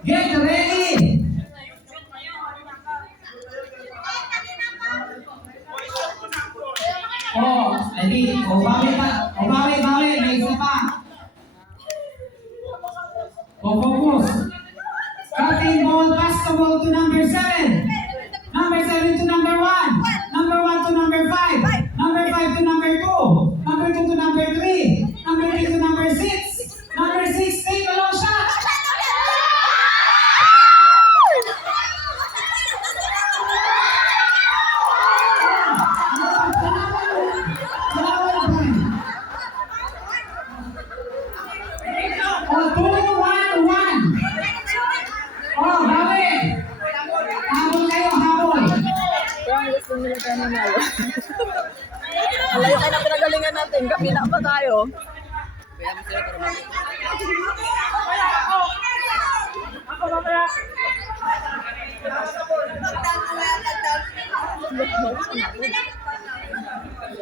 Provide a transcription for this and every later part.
Get ready! Oh, edi, bawi pa. Bawi, may isa pa. Focus. Cutting ball, pass the ball to number 7. Number 7 to number 1. Number 1 to number 5. Number 5 to number 2. Number 2 to number 3. Number 3 to number 6. Number 6, take a long shot. Oh, 2-1-1. Oh, bawi. Habol kayo, habol. Parang gusto nila tayo nanalo. Malayo kayo na pinagalingan natin. Kapila pa tayo.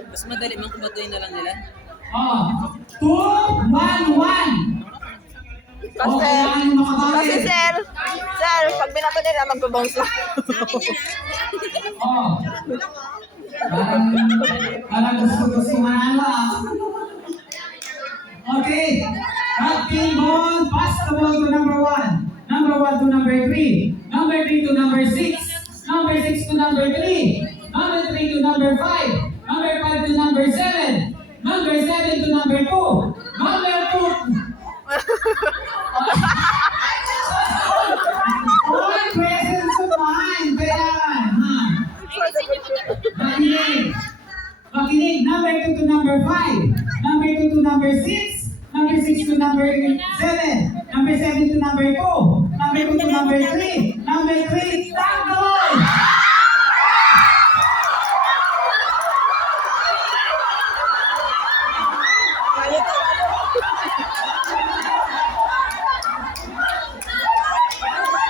Mas madali mang kumatuin na lang nila. Oh, 2-1-1. Kasi sir, pag binato nila, magbabounce lang. Oh. Parang gusto manalo ah. Okay. Cutting ball, pass the ball to number 1. Number 1 to number 3. Number 3 to number 6. Number 6 to number 3. Number 3 to number 5. Number 5 to number 7. Number 7 to number 2. Number 2. All presence of mind. Kailangan. Makinig. Number 2 to number 5. Number 2 to number 6. Number 6 to number 7. Number 7 to number 2. Number 2 to number 3. Number 3, tackle!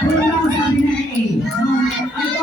Pulang sabi na A.